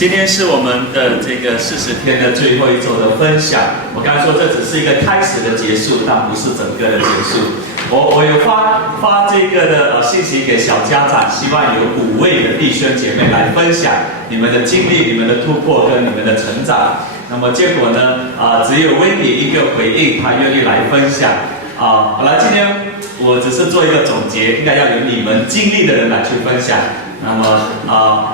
今天是我们的这个40天的最后一周的分享。我刚才说这只是一个开始的结束，但不是整个的结束。我有发这个的信息给小家长，希望有5位的弟兄姐妹来分享你们的经历、你们的突破跟你们的成长。那么结果呢？只有Wendy一个回应，他愿意来分享。好了，今天我只是做一个总结，应该要由你们经历的人来去分享。那么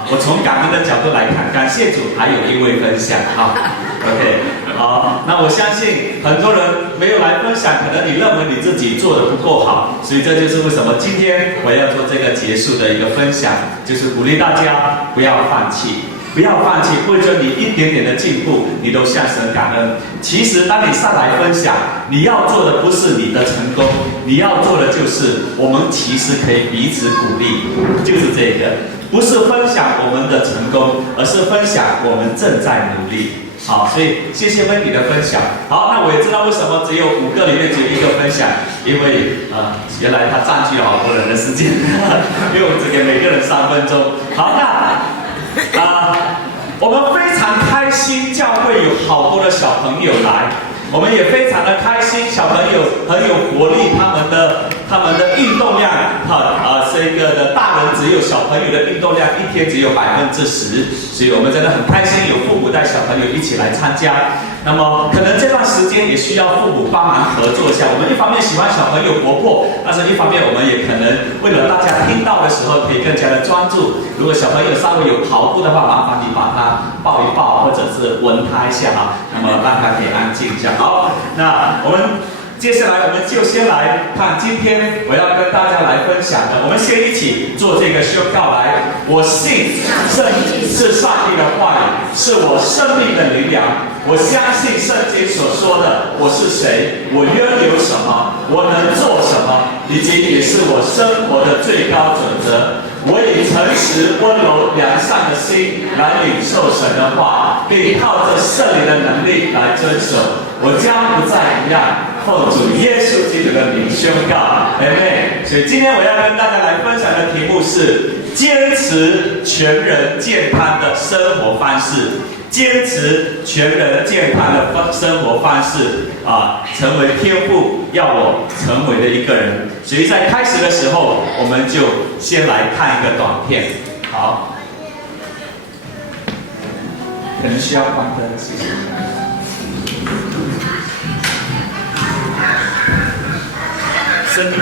我从感恩的角度来看，感谢主还有1位分享OK， 好，那我相信很多人没有来分享，可能你认为你自己做的不够好，所以这就是为什么今天我要做这个结束的一个分享，就是鼓励大家不要放弃。不要放弃，为着你一点点的进步，你都向神感恩。其实，当你上来分享，你要做的不是你的成功，你要做的就是我们其实可以彼此鼓励，就是这个，不是分享我们的成功，而是分享我们正在努力。好，所以谢谢Wendy的分享。好，那我也知道为什么只有5个里面只有1个分享，因为原来他占据了好多人的时间，因为我只给每个人3分钟。好，那。我们非常开心，教会有好多的小朋友来，我们也非常的开心，小朋友很有活力，他们的运动量，这个的大人只有小朋友的运动量1天只有10%，所以我们真的很开心，有父母带小朋友一起来参加。那么可能这段时间也需要父母帮忙合作一下。我们一方面喜欢小朋友活泼，但是一方面我们也可能为了大家听到的时候可以更加的专注。如果小朋友稍微有跑步的话，麻烦你把他抱一抱，或者是吻他一下那么让他可以安静一下。好，那我们接下来我们就先来看今天我要跟大家来分享的。我们先一起做这个宣告来。我信圣经是上帝的话语，是我生命的灵粮。我相信圣经所说的我是谁，我拥有什么，我能做什么，以及也是我生活的最高准则。我以诚实、温柔、良善的心来领受神的话，并靠着圣灵的能力来遵守。我将不再一样，奉主耶稣基督的名宣告，阿们。所以今天我要跟大家来分享的题目是坚持全人健康的生活方式。坚持全人健康的生活方式成为天父要我成为的一个人。所以在开始的时候，我们就先来看一个短片。好，可能需要关灯，谢谢。声音。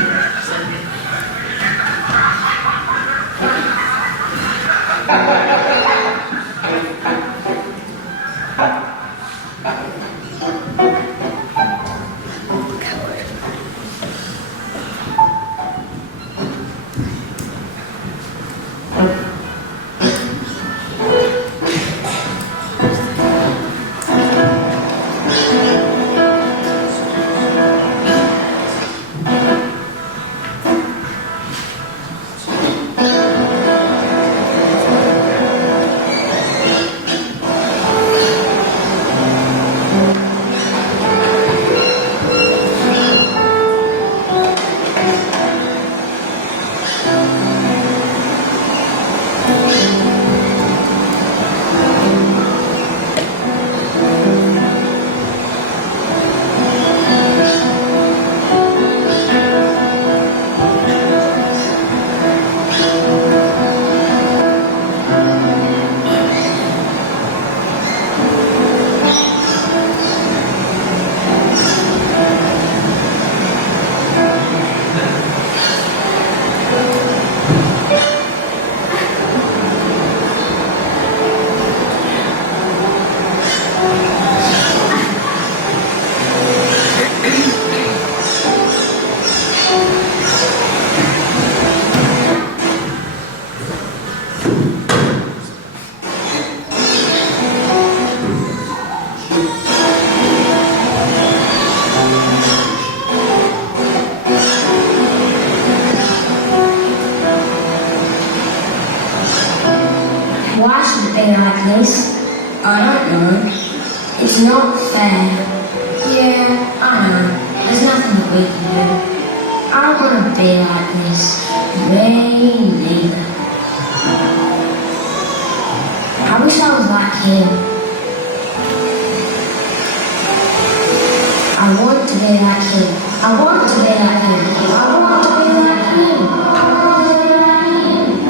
this? I don't know. It's not fair. Yeah, I know. There's nothing that we can do. I don't want to be like this. Me neither. I wish I was that kid. I want to be that kid. I want to be that kid. I want to be that kid. I want to be that kid.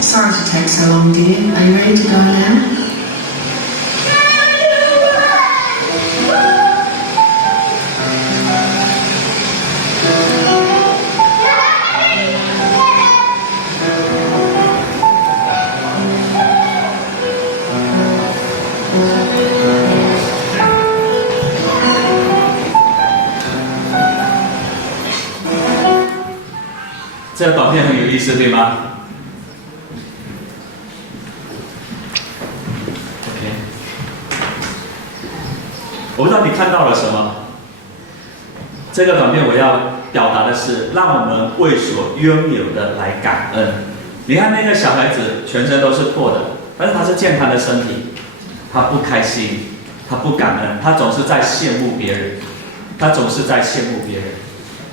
Sorry to take so long, dear. Are you ready to go now?这个短片很有意思，对吗？OK， 我不知道你看到了什么。这个短片我要表达的是，让我们为所拥有的来感恩。你看那个小孩子全身都是破的，但是他是健康的身体，他不开心，他不感恩，他总是在羡慕别人，他总是在羡慕别人。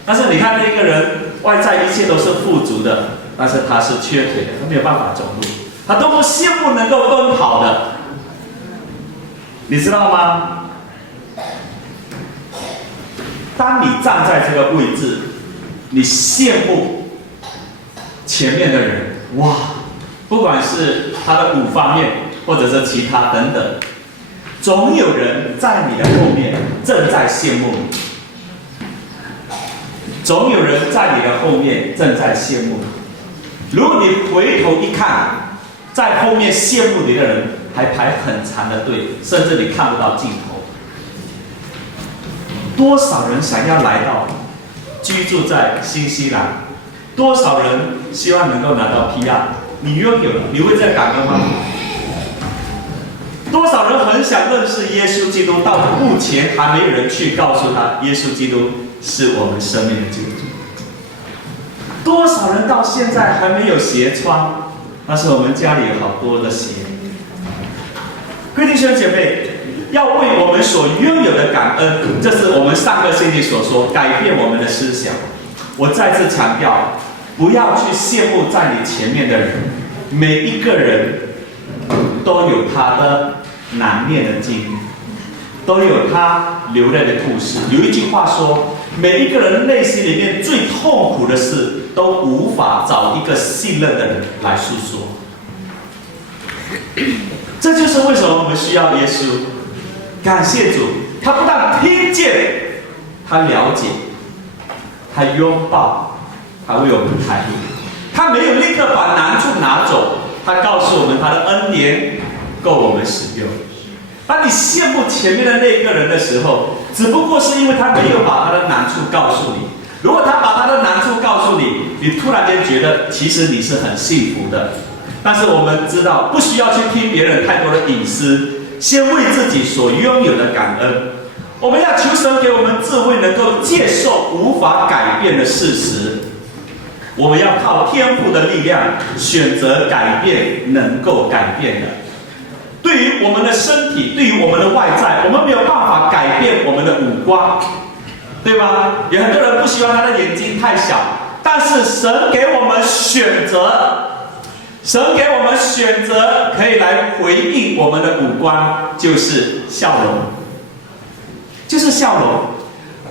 但是你看那个人。外在一切都是富足的，但是他是缺腿的，他没有办法走路，他多么羡慕能够奔跑的，你知道吗？当你站在这个位置，你羡慕前面的人，哇，不管是他的5方面，或者是其他等等，总有人在你的后面正在羡慕你。总有人在你的后面正在羡慕你。如果你回头一看，在后面羡慕你的人还排很长的队，甚至你看不到尽头。多少人想要来到居住在新西兰？多少人希望能够拿到 PR？ 你拥有了，你会这样感恩吗？多少人很想认识耶稣基督，到目前还没有人去告诉他，耶稣基督是我们生命的救主。多少人到现在还没有鞋穿，但是我们家里有好多的鞋。各位弟兄姐妹，要为我们所拥有的感恩，这是我们上个星期所说，改变我们的思想。我再次强调，不要去羡慕在你前面的人，每一个人都有他的难念的经历，都有他流泪的故事。有一句话说，每一个人内心里面最痛苦的事，都无法找一个信任的人来诉说。这就是为什么我们需要耶稣。感谢主，他不但听见，他了解，他拥抱，他为我们开路。他没有立刻把难处拿走，他告诉我们他的恩典够我们使用。当你羡慕前面的那一个人的时候，只不过是因为他没有把他的难处告诉你。如果他把他的难处告诉你，你突然间觉得其实你是很幸福的。但是我们知道，不需要去听别人太多的隐私，先为自己所拥有的感恩。我们要求神给我们智慧，能够接受无法改变的事实。我们要靠天父的力量，选择改变能够改变的。对于我们的身体，对于我们的外在，我们没有办法改变我们的五官，对吧？有很多人不希望他的眼睛太小，但是神给我们选择。神给我们选择，可以来回应我们的五官，就是笑容，就是笑容。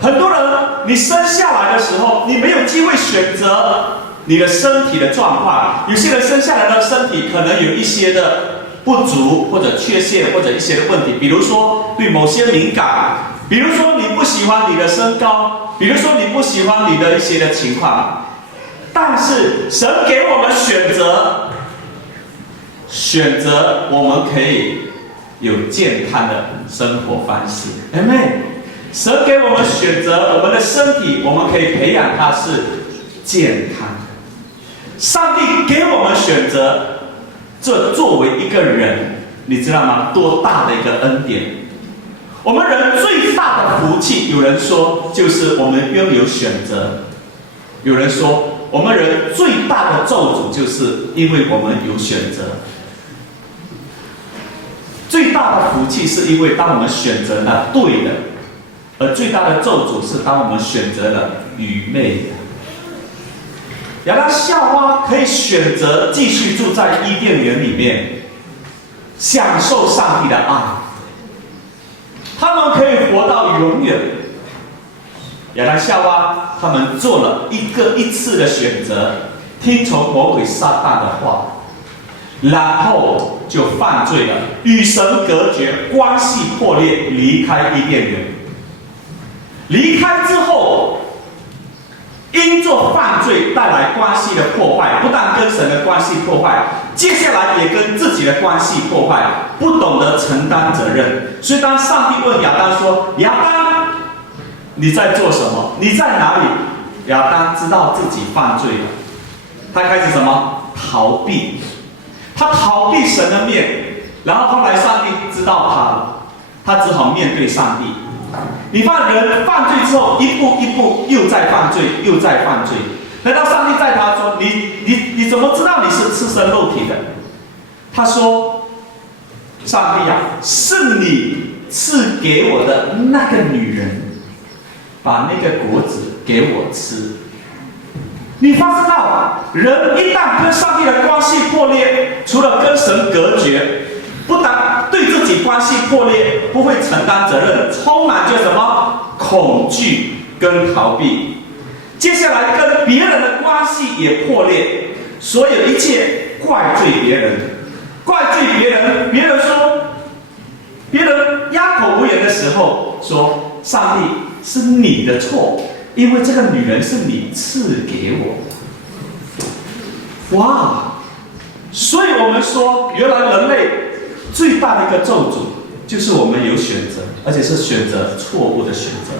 很多人，你生下来的时候，你没有机会选择你的身体的状况。有些人生下来的身体可能有一些的不足，或者缺陷，或者一些的问题，比如说对某些敏感，比如说你不喜欢你的身高，比如说你不喜欢你的一些的情况。但是神给我们选择我们可以有健康的生活方式。Amen。神给我们选择，我们的身体，我们可以培养它是健康的。上帝给我们选择，这作为一个人，你知道吗？多大的一个恩典！我们人最大的福气，有人说就是我们拥有选择；有人说我们人最大的咒诅，就是因为我们有选择。最大大的福气是因为当我们选择了对的，而最大的咒诅是当我们选择了愚昧的。亚当夏娃可以选择继续住在伊甸园里面，享受上帝的爱，他们可以活到永远。亚当夏娃他们做了一次的选择，听从魔鬼撒旦的话，然后就犯罪了，与神隔绝，关系破裂，离开伊甸园。离开之后，因做犯罪带来关系的破坏，不但跟神的关系破坏，接下来也跟自己的关系破坏，不懂得承担责任。所以当上帝问亚当说：“亚当，你在做什么？你在哪里？”亚当知道自己犯罪了，他开始什么？逃避。他逃避神的面，然后后来上帝知道他了，他只好面对上帝。你人犯罪之后，一步一步又在犯罪，又在犯罪。难道上帝在他说：“你怎么知道你是赤身肉体的？”他说：“上帝啊，是你赐给我的那个女人，把那个果子给我吃。”你发现到，人一旦跟上帝的关系破裂，除了跟神隔绝，不但对自己关系破裂，不会承担责任，充满着什么恐惧跟逃避。接下来跟别人的关系也破裂，所有一切怪罪别人，怪罪别人。别人说，别人哑口无言的时候，说上帝是你的错。因为这个女人是你赐给我，哇！所以我们说，原来人类最大的一个咒诅，就是我们有选择，而且是选择错误的选择。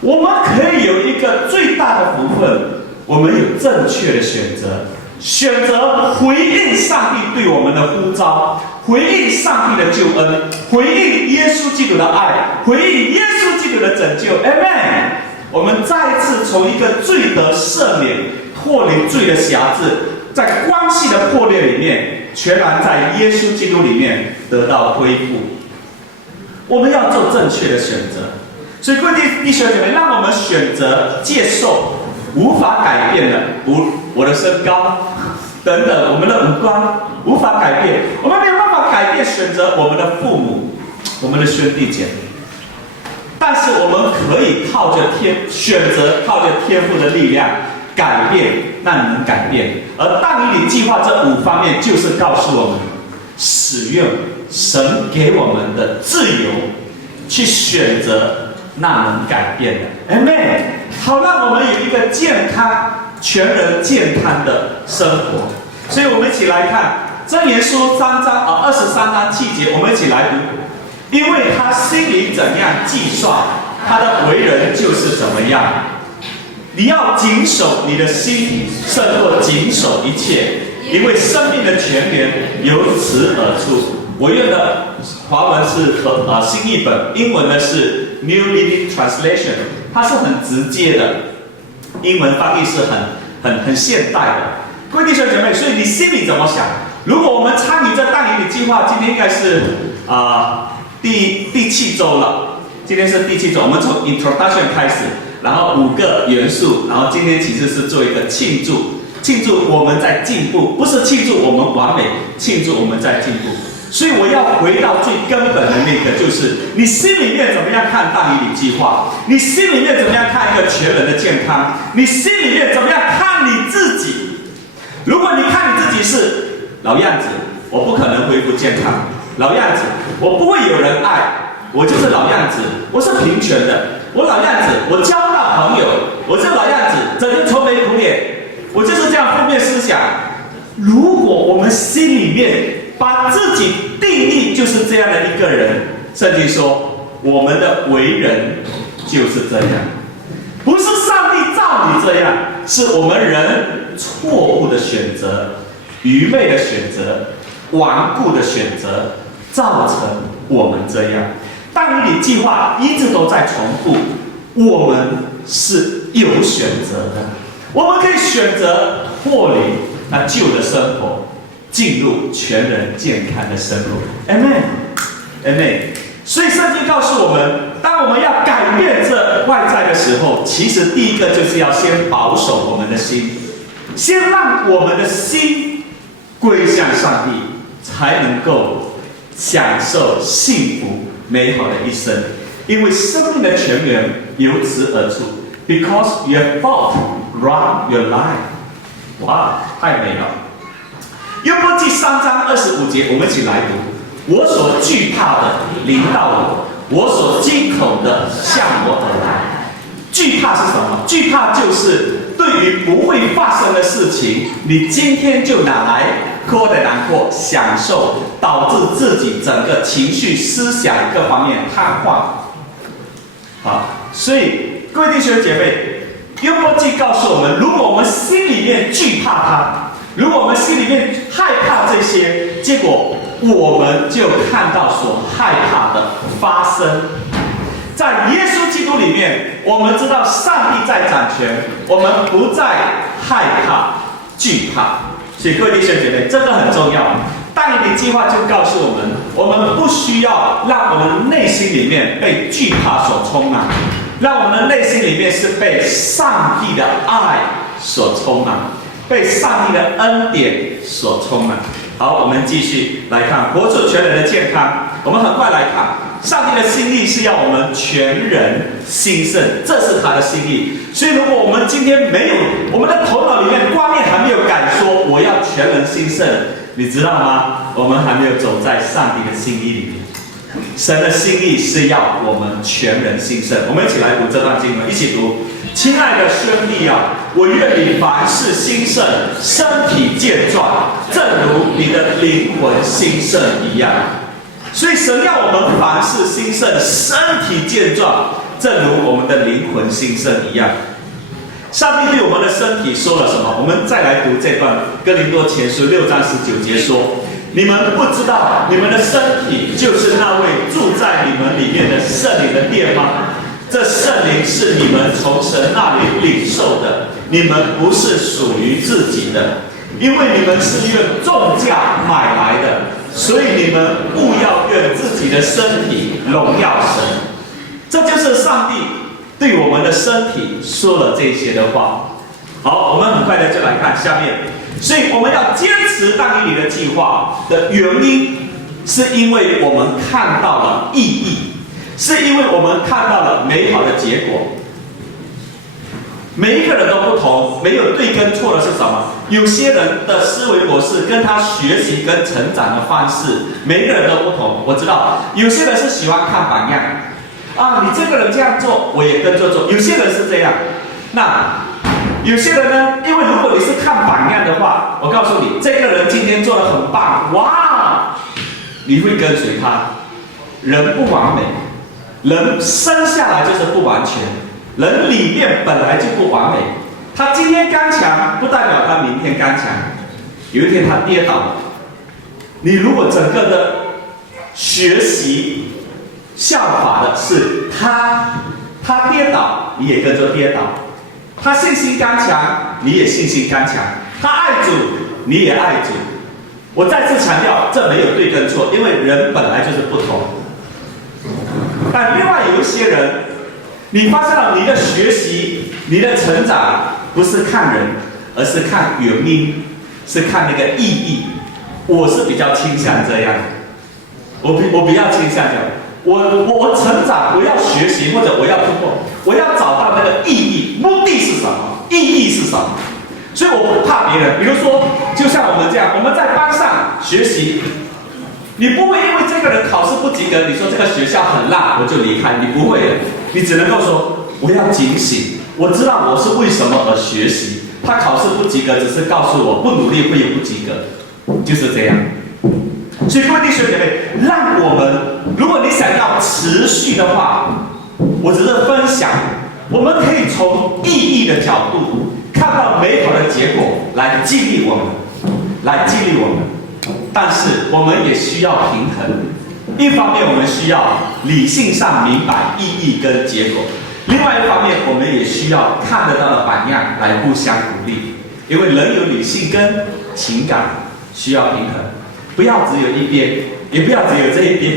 我们可以有一个最大的福分，我们有正确的选择，选择回应上帝对我们的呼召，回应上帝的救恩，回应耶稣基督的爱，回应耶稣基督的拯救。Amen。我们再一次从一个罪得赦免、脱离罪的辖制，在关系的破裂里面，全然在耶稣基督里面得到恢复。我们要做正确的选择，所以各位弟兄姐妹，让我们选择接受无法改变的，我的身高等等，我们的五官无法改变，我们没有办法改变选择我们的父母、我们的兄弟姐妹。但是我们可以靠着选择，靠着天赋的力量改变，那能改变。而但以理计划这5方面，就是告诉我们，使用神给我们的自由，去选择那能改变的。Amen。好，让我们有一个健康、全人健康的生活。所以我们一起来看箴言书23章7节，我们一起来读。因为他心里怎样计算，他的为人就是怎么样。你要谨守你的心，胜过谨守一切，因为生命的泉源由此而出。我用的华文是新译本，英文的是 New Living Translation， 它是很直接的，英文翻译是很现代的。各位弟兄姐妹，所以你心里怎么想？如果我们参与这但以理计划，今天应该是第7周了，今天是第7周，我们从 introduction 开始，然后5个元素，然后今天其实是做一个庆祝我们在进步，不是庆祝我们完美，庆祝我们在进步。所以我要回到最根本的那个，就是你心里面怎么样看但以理计划？你心里面怎么样看一个全人的健康？你心里面怎么样看你自己？如果你看你自己是老样子，我不可能恢复健康。老样子，我不会有人爱，我就是老样子，我是贫穷的，我老样子，我交不到朋友，我是老样子，整天愁眉苦脸，我就是这样负面思想。如果我们心里面把自己定义就是这样的一个人，圣经说我们的为人就是这样，不是上帝造你这样，是我们人错误的选择、愚昧的选择、顽固的选择，造成我们这样。但以理计划一直都在重复，我们是有选择的，我们可以选择脱离那旧的生活，进入全人健康的生活。Amen。Amen。所以圣经告诉我们，当我们要改变这外在的时候，其实第一个就是要先保守我们的心，先让我们的心归向上帝，才能够享受幸福美好的一生。因为生命的泉源由此而出 ，because your thought run your life。哇，太美了！约伯记3章25节，我们一起来读。我所惧怕的临到我，我所惊恐的向我而来。惧怕是什么？惧怕就是对于不会发生的事情，你今天就拿来哭的难过，享受，导致自己整个情绪、思想各方面瘫痪。好，所以各位弟兄姐妹，约伯记告诉我们，如果我们心里面惧怕他，如果我们心里面害怕这些，结果我们就看到所害怕的发生。在耶稣基督里面，我们知道上帝在掌权，我们不再害怕、惧怕。所以各位弟兄姐妹，这个很重要。但以理计划就告诉我们，我们不需要让我们内心里面被惧怕所充满，让我们的内心里面是被上帝的爱所充满，被上帝的恩典所充满。好，我们继续来看活出全人的健康。我们很快来看，上帝的心意是要我们全人兴盛，这是他的心意。所以，如果我们今天没有，我们的头脑里面观念还没有敢说我要全人兴盛，你知道吗？我们还没有走在上帝的心意里面。神的心意是要我们全人兴盛。我们一起来读这段经文，一起读。亲爱的兄弟啊，我愿你凡事兴盛，身体健壮，正如你的灵魂兴盛一样。所以神要我们凡事兴盛，身体健壮，正如我们的灵魂兴盛一样。上帝对我们的身体说了什么？我们再来读这段哥林多前书6章19节说：你们不知道你们的身体就是那位住在你们里面的圣灵的殿吗？这圣灵是你们从神那里领受的，你们不是属于自己的，因为你们是用重价买来的，所以你们务要愿自己的身体荣耀神。这就是上帝对我们的身体说了这些的话。好，我们很快的就来看下面。所以我们要坚持但以理的计划的原因，是因为我们看到了意义，是因为我们看到了美好的结果。每一个人都不同，没有对跟错的是什么？有些人的思维模式跟他学习跟成长的方式，每一个人都不同。我知道有些人是喜欢看榜样啊，你这个人这样做，我也跟着做。有些人是这样，那有些人呢，因为如果你是看榜样的话，我告诉你，这个人今天做得很棒，哇，你会跟随他。人不完美，人生下来就是不完全，人里面本来就不完美。他今天刚强，不代表他明天刚强。有一天他跌倒了，你如果整个的学习效法的是他跌倒，你也跟着跌倒。他信心刚强，你也信心刚强；他爱主，你也爱主。我再次强调，这没有对跟错，因为人本来就是不同。但另外有一些人，你发现了你的学习、你的成长不是看人，而是看原因，是看那个意义。我是比较倾向这样，我比较倾向这样。我成长，我要学习或者我要突破，我要找到那个意义，目的是什么？意义是什么？所以我不怕别人。比如说，就像我们这样，我们在班上学习，你不会因为这个人考试不及格，你说这个学校很烂，我就离开，你不会的。你只能够说，我要警醒，我知道我是为什么而学习。他考试不及格，只是告诉我不努力会有不及格，就是这样。所以各位弟兄姐妹，让我们，如果你想要持续的话，我只是分享，我们可以从意义的角度看到美好的结果来激励我们，但是我们也需要平衡。一方面，我们需要理性上明白意义跟结果；另外一方面，我们也需要看得到的榜样来互相鼓励。因为人有理性跟情感，需要平衡。不要只有一边，也不要只有这一边。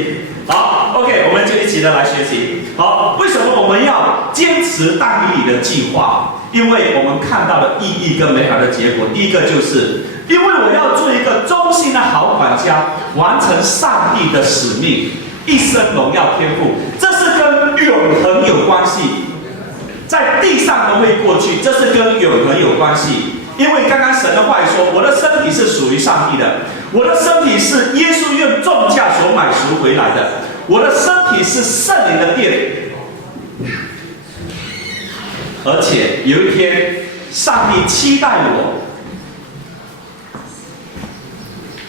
好， OK， 我们就一起的来学习。好，为什么我们要坚持但以理的计划？因为我们看到了意义跟美好的结果。第一个就是，因为我要做一个忠心的好管家，完成上帝的使命，一生荣耀天父。这是跟永恒有关系，在地上都会过去，这是跟永恒有关系。因为刚刚神的话语说，我的身体是属于上帝的，我的身体是耶稣用重价所买赎回来的，我的身体是圣灵的殿。而且有一天，上帝期待我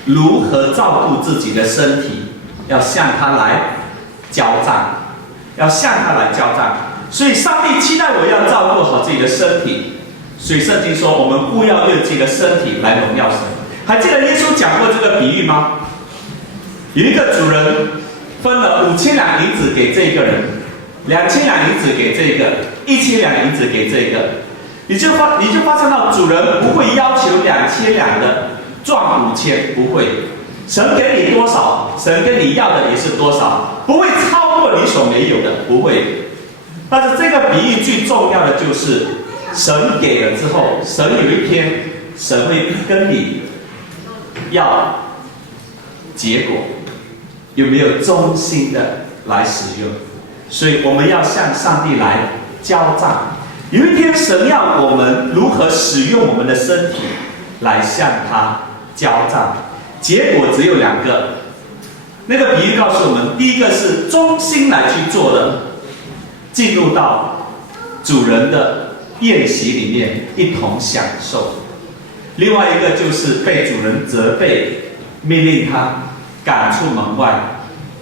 如何照顾自己的身体，要向他来交账，要向他来交账。所以，上帝期待我要照顾好自己的身体。所以圣经说，我们不要用自己的身体来荣耀神。还记得耶稣讲过这个比喻吗？有一个主人分了5000两银子给这个人，2000两银子给这个，1000两银子给这个。你就发现到主人不会要求2000两的赚5000，不会。神给你多少，神跟你要的也是多少，不会超过你所没有的，不会。但是这个比喻最重要的就是。神给了之后，神有一天，神会跟你要结果，有没有忠心的来使用？所以我们要向上帝来交账。有一天，神要我们如何使用我们的身体来向他交账，结果只有2个。那个比喻告诉我们，第一个是忠心来去做的，进入到主人的宴席里面一同享受。另外一个就是被主人责备，命令他赶出门外，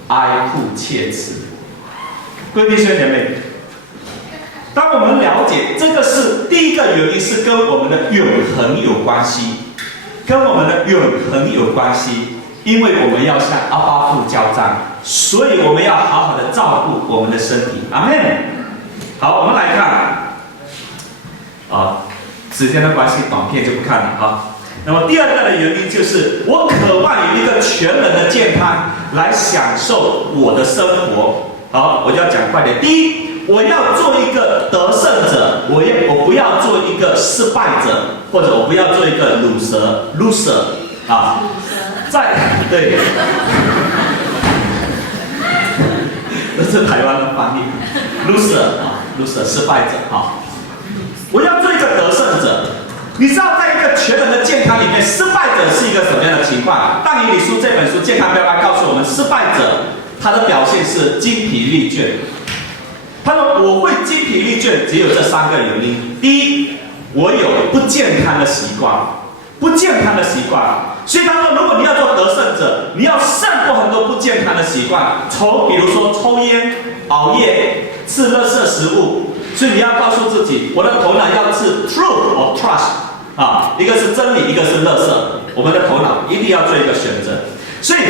哀哭切齿。各位弟兄姐妹，当我们了解这个是第一个原因，是跟我们的永恒有关系，跟我们的永恒有关系，因为我们要向阿爸父交账，所以我们要好好的照顾我们的身体。阿们。好，我们来看。时间的关系，短片就不看了啊。那么第二个的原因就是，我渴望有一个全人的健康来享受我的生活。好，我就要讲快点。第一，我要做一个得胜者，我不要做一个失败者，或者我不要做一个loser 啊。对，这是台湾的翻译 loser 失败者啊。我要做一个得胜者。你知道，在一个全人的健康里面，失败者是一个什么样的情况？但以理书这本书《健康标杆》告诉我们，失败者他的表现是精疲力倦。他说：“我会精疲力倦，只有这3个原因。第一，我有不健康的习惯，所以他说，如果你要做得胜者，你要胜过很多不健康的习惯，比如说抽烟、熬夜、吃垃圾食物。所以你要告诉自己，我的头脑要是 truth or trust 啊，一个是真理，一个是垃圾。我们的头脑一定要做一个选择。所以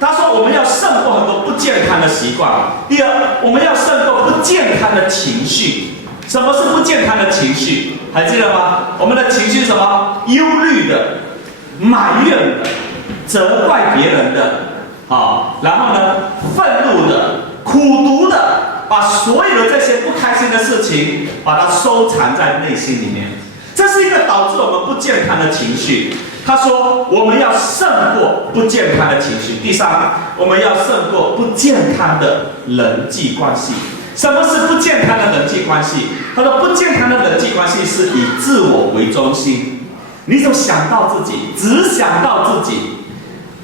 他说，我们要胜过很多不健康的习惯。第二，我们要胜过不健康的情绪。什么是不健康的情绪？还记得吗？我们的情绪是什么？忧虑的、埋怨的、责怪别人的，然后呢，愤怒的、苦毒的。把所有的这些不开心的事情，把它收藏在内心里面，这是一个导致我们不健康的情绪。他说，我们要胜过不健康的情绪。第三，我们要胜过不健康的人际关系。什么是不健康的人际关系？他说，不健康的人际关系是以自我为中心，你总想到自己，只想到自己。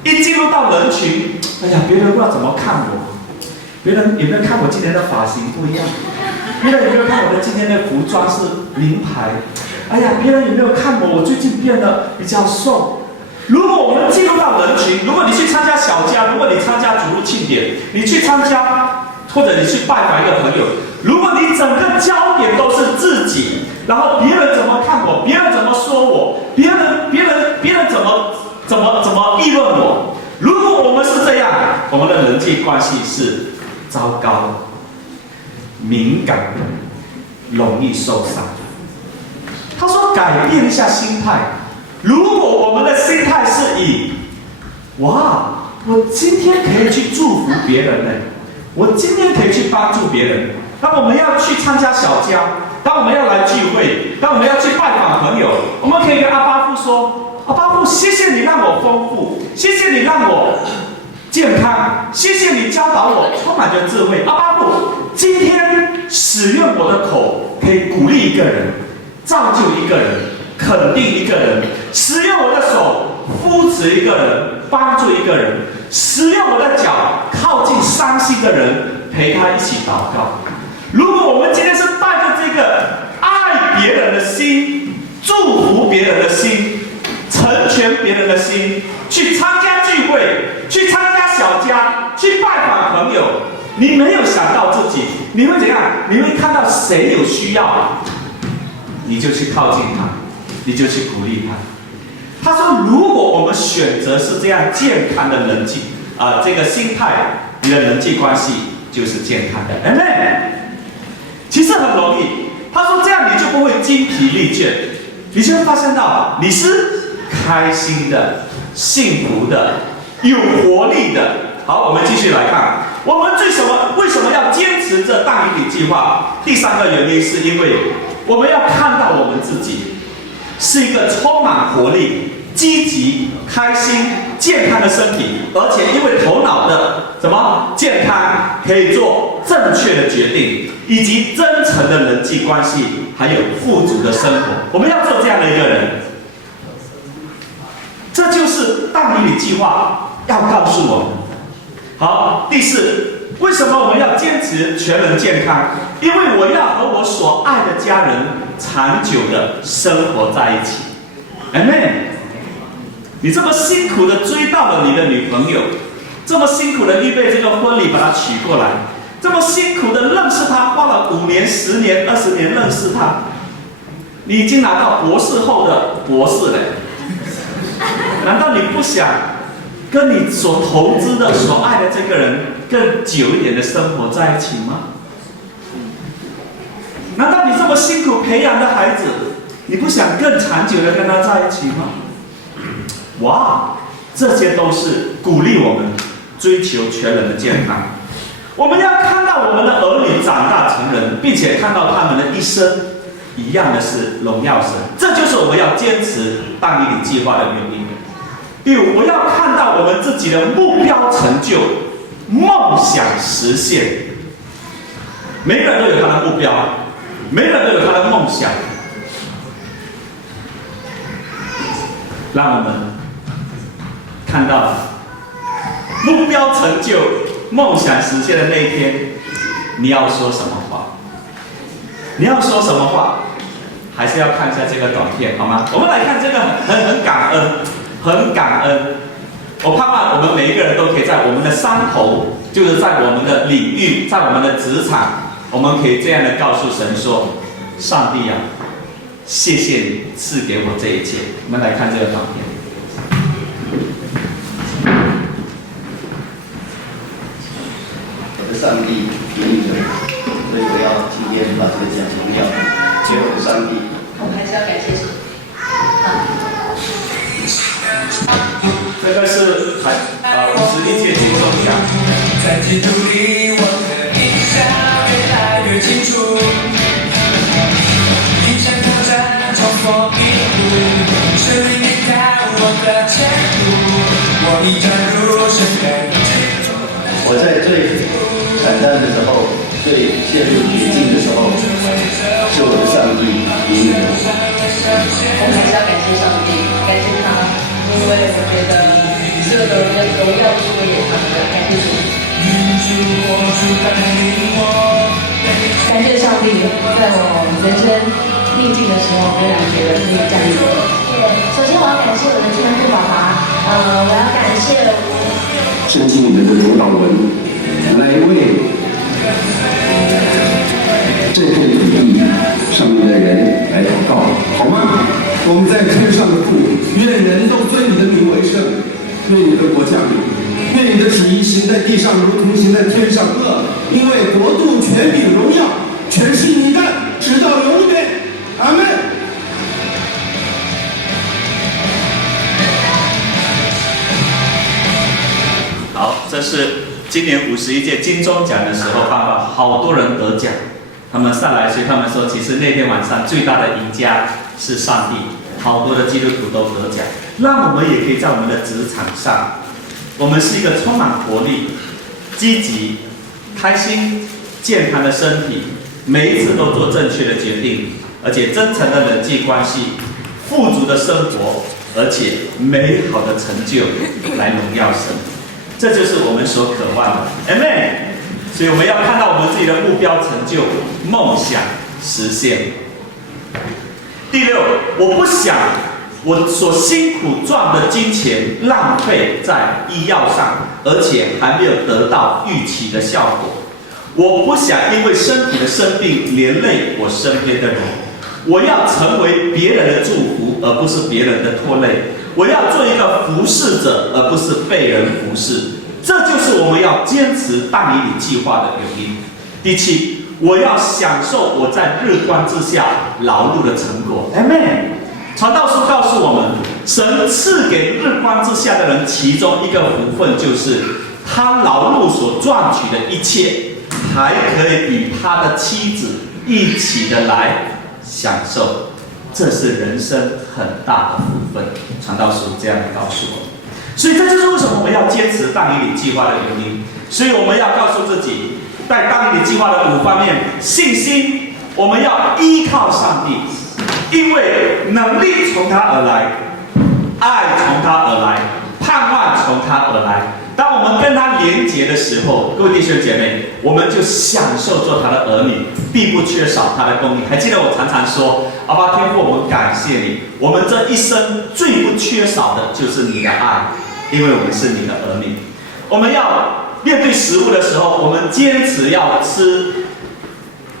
一进入到人群，哎呀，别人不知道怎么看我。别人有没有看我今天的发型不一样？别人有没有看我的今天的服装是名牌？哎呀，别人有没有看我最近变得比较瘦？如果我们进入到人群，如果你去参加小家，如果你参加主日庆典，你去参加或者你去拜访一个朋友，如果你整个焦点都是自己，然后别人怎么看我，别人怎么说我，别人怎么议论我，如果我们是这样，我们的人际关系是糟糕、敏感、容易受伤。他说，改变一下心态。如果我们的心态是以哇，我今天可以去祝福别人呢，我今天可以去帮助别人。当我们要去参加小家，当我们要来聚会，当我们要去拜访朋友，我们可以跟阿爸父说：阿爸父，谢谢你让我丰富，谢谢你让我健康，谢谢你教导我充满着智慧。阿爸父，今天使用我的口，可以鼓励一个人，造就一个人，肯定一个人；使用我的手，扶持一个人，帮助一个人；使用我的脚，靠近伤心的人，陪他一起祷告。如果我们今天是带着这个爱别人的心，祝福别人的心，成全别人的心，去参加聚会，去参加小家，去拜访朋友，你没有想到自己，你会怎样？你会看到谁有需要，你就去靠近他，你就去鼓励他。他说，如果我们选择是这样健康的人际这个心态，你的人际关系就是健康的。Amen。其实很容易，他说这样你就不会精疲力倦，你就会发现到你是开心的、幸福的、有活力的。好，我们继续来看，我们为什么要坚持这大礼计划？第三个原因是因为我们要看到我们自己是一个充满活力、积极、开心、健康的身体，而且因为头脑的健康，可以做正确的决定，以及真诚的人际关系，还有富足的生活。我们要做这样的一个人，这就是大礼计划要告诉我们。好，第四，为什么我们要坚持全人健康？因为我要和我所爱的家人长久的生活在一起。Amen。你这么辛苦的追到了你的女朋友，这么辛苦的预备这个婚礼把她娶过来，这么辛苦的认识她，花了5年、10年、20年认识她，你已经拿到博士后的博士了，难道你不想跟你所投资的、所爱的这个人更久一点的生活在一起吗？难道你这么辛苦培养的孩子，你不想更长久的跟他在一起吗？哇，这些都是鼓励我们追求全人的健康。我们要看到我们的儿女长大成人，并且看到他们的一生一样的是荣耀神，这就是我们要坚持大礼计划的原因。第五，我要看到我们自己的目标成就，梦想实现。每个人都有他的目标，每个人都有他的梦想。让我们看到目标成就、梦想实现的那一天，你要说什么话？你要说什么话？还是要看一下这个短片，好吗？我们来看这个很感恩，很感恩。我盼望我们每一个人都可以在我们的山头，就是在我们的领域，在我们的职场，我们可以这样的告诉神说：上帝啊，谢谢你赐给我这一切。我们来看这个短片。我的上帝给你的，所以我要今天把这个奖荣耀给我的上帝。我们还是要感谢神。这个是51届金钟奖。在基督里，我的印象越来越清楚。一场挑战冲锋一路，生命离开我的前途，我已转入生命之中。我在最惨淡的时候，最陷入绝境的时候，是我的上帝引领我。我们还是要感谢上帝，感谢他，因为我觉得所有的荣耀都是归给他的，感谢主。感谢上帝，在我人生逆境的时候，仍然觉得可以站立。首先我要感谢我的天父爸爸，我要感谢圣经里面的主导文，来为这片土地上面的人来祷告，好吗？我们在天上的父，愿人都尊你的名为圣，愿你的国降临，愿你的旨意行在地上，如同行在天上。因为国度、权柄、荣耀，全是你的，直到永远。阿门。好，这是今年51届金钟奖的时候，爸爸好多人得奖，他们上来，所以他们说，其实那天晚上最大的赢家是上帝，好多的基督徒都得奖，让我们也可以在我们的职场上，我们是一个充满活力、积极、开心、健康的身体，每一次都做正确的决定，而且真诚的人际关系，富足的生活，而且美好的成就来荣耀神。这就是我们所渴望的 ，Amen。所以我们要看到我们自己的目标成就、梦想实现。第六，我不想我所辛苦赚的金钱浪费在医药上，而且还没有得到预期的效果。我不想因为身体的生病连累我身边的人。我要成为别人的祝福，而不是别人的拖累。我要做一个服侍者，而不是被人服侍。这就是我们要坚持但以理计划的原因。第七，我要享受我在日光之下劳碌的成果。Amen。传道书告诉我们，神赐给日光之下的人其中一个福分，就是他劳碌所赚取的一切，还可以与他的妻子一起的来享受。这是人生很大的福分。传道书这样告诉我们。所以这就是为什么我们要坚持但以理计划的原因。所以我们要告诉自己，在但以理计划的5方面，信心我们要依靠上帝，因为能力从他而来，爱从他而来，盼望从他而来。当我们跟他连结的时候，各位弟兄姐妹，我们就享受做他的儿女，必不缺少他的供应。还记得我常常说，阿爸天父，我们感谢你，我们这一生最不缺少的就是你的爱，因为我们是你的儿女。我们要面对食物的时候，我们坚持要吃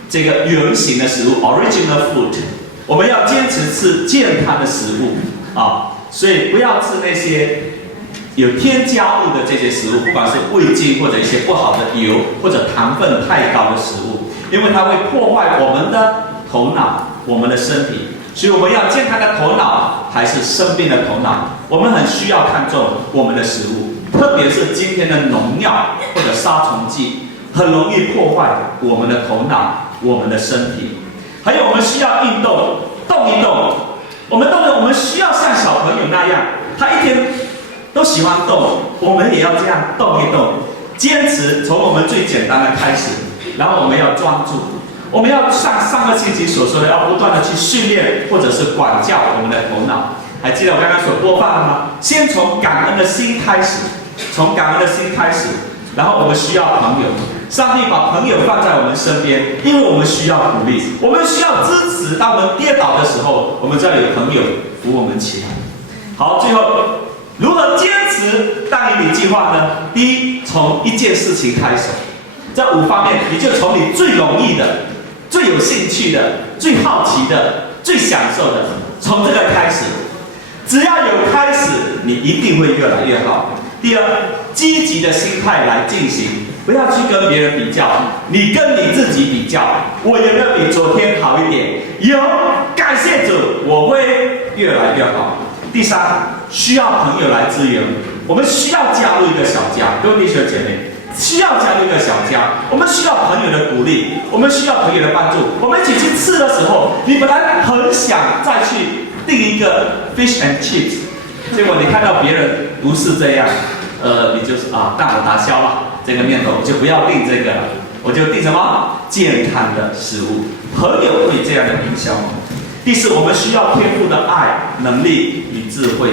这个原型的食物 （original food）， 我们要坚持吃健康的食物啊，所以不要吃那些有添加物的这些食物，不管是味精或者一些不好的油或者糖分太高的食物，因为它会破坏我们的头脑、我们的身体。所以我们要健康的头脑还是生病的头脑，我们很需要看重我们的食物，特别是今天的农药或者杀虫剂，很容易破坏我们的头脑、我们的身体。还有我们需要运动，动一动。我们需要像小朋友那样，他一天都喜欢动，我们也要这样动一动，坚持从我们最简单的开始，然后我们要专注，我们要像上个星期所说的，要不断的去训练或者是管教我们的头脑。还记得我刚刚所播放的吗？先从感恩的心开始，从感恩的心开始，然后我们需要朋友，上帝把朋友放在我们身边，因为我们需要鼓励，我们需要支持。当我们跌倒的时候，我们这里有朋友扶我们起来。好，最后如何坚持但以理计划呢？第一，从一件事情开始。这5方面，你就从你最容易的、最有兴趣的、最好奇的、最享受的，从这个开始。只要有开始，你一定会越来越好。第二，积极的心态来进行，不要去跟别人比较，你跟你自己比较，我有没有比昨天好一点？有，感谢主，我会越来越好。第三，需要朋友来支援，我们需要加入一个小家，各位弟兄姐妹，需要加入一个小家，我们需要朋友的鼓励，我们需要朋友的帮助。我们一起去吃的时候，你本来很想再去订一个 fish and chips， 结果你看到别人不是这样，你就是当我打消了这个念头，我就不要订这个了，我就订什么健康的食物。朋友会这样的影响我们。第四，我们需要天赋的爱、能力与智慧。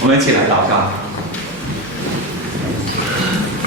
我们一起来祷告。